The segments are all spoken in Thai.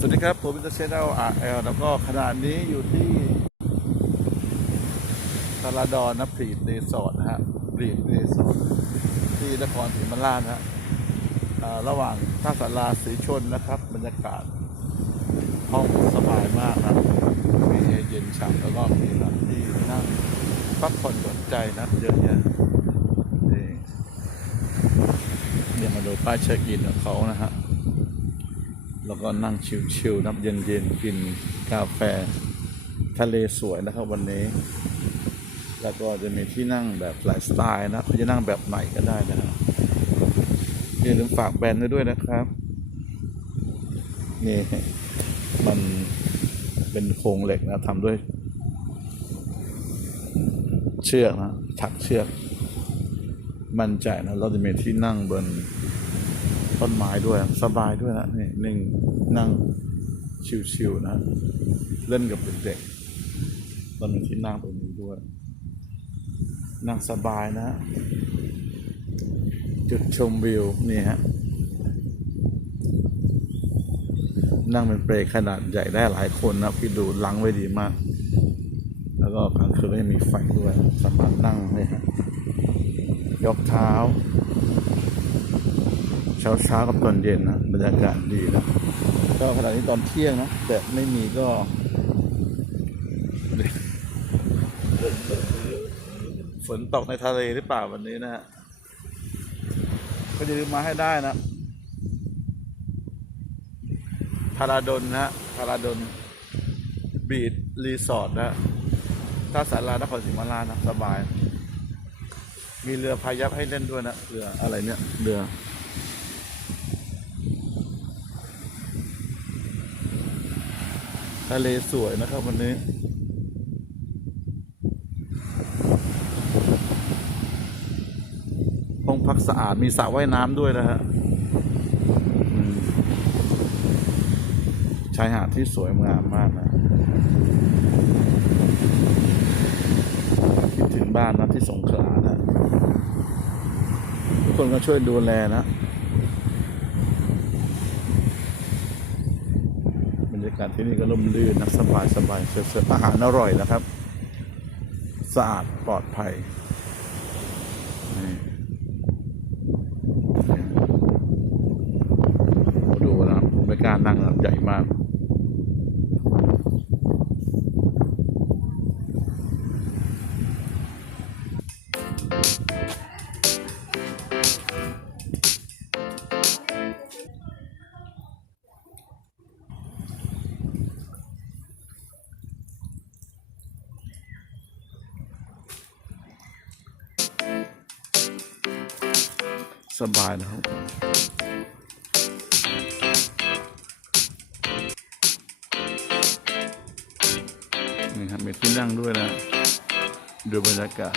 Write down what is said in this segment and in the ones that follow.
สวัสดีครับ ผมเป็นเชนเอลอาร์เอลแล้วก็ขนาดนี้อยู่ที่ตลาดอนนะพรีดรีสอร์ทนะฮะพรีดรีสอร์ทที่นครศรีธรรมราชนะฮะระหว่างท่าสาราสีชนนะครับ บรรยากาศ ห้องสบายมากครับ มีแอร์เย็นฉ่ำแล้วก็มีหลังที่นั่งพักผ่อนหย่อนใจนะเยอะแยะนี่เดี๋ยวมาดูป้ายเช็คอินของเขานะฮะ แล้วก็นั่งชิลๆนับเย็นๆกินกาแฟทะเลสวยนะครับวันนี้ แล้วก็จะมีที่นั่งแบบหลายสไตล์นะเขาจะนั่งแบบไหนก็ได้นะฮะอย่าลืมฝากแบรนด์ไว้ด้วยนะครับนี่มันเป็นโครงเหล็กนะทำด้วย เชือกนะถักเชือก มั่นใจนะเราจะมีที่นั่งบน ต้นไม้ด้วยสบายด้วยนะนี่นิ่งนั่งชิวๆนะ เล่นกับเด็กๆเรามีที่นั่งตรงนี้ด้วย นั่งสบายนะ จุดชมวิวนี่ฮะนั่งเป็นเปรขนาดใหญ่ได้หลายคนนะพี่ดูลังไว้ดีมาก แล้วก็กลางคืนก็ยังมีไฟด้วย สามารถนั่งเลยฮะยกเท้า เช้าเช้ากับตอนเย็นนะบรรยากาศดีนะก็ขณะนี้ตอนเที่ยงนะแต่ไม่มีก็ฝนตกในทะเลหรือเปล่าวันนี้นะฮะก็อย่าลืมมาให้ได้นะทาราดนนะฮะทาราดนบีดรีสอร์ทนะถ้าสารานครศรีธรรมรานะสบาย มีเรือพายักให้เล่นด้วยนะเรืออะไรเนี่ยเรือ ทะเลสวยนะครับวันนี้ ห้องพักสะอาดมีสระว่ายน้ำด้วยนะฮะชายหาดที่สวยงามมากนะคิดถึงบ้านนะที่สงขลานะทุกคนก็ช่วยดูแลนะ บรรยากาศที่นี่ก็ร่มรื่นนะสบายสบายเฉยๆอาหารอร่อยนะครับ สะอาดปลอดภัยดูนะครับไม่กล้านั่งนะใหญ่มาก สบายนะครับนี่ครับมีที่นั่งด้วยนะ ดูบรรยากาศ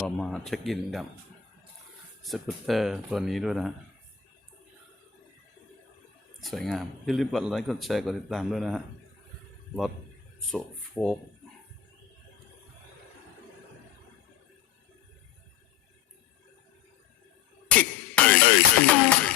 ต่อมาเช็คอินกับสกูตเตอร์ตัวนี้ด้วยนะ สวยงามอย่าลืมกดไลค์กดแชร์กดติดตามด้วยนะฮะรถโซโฟก 对，对，对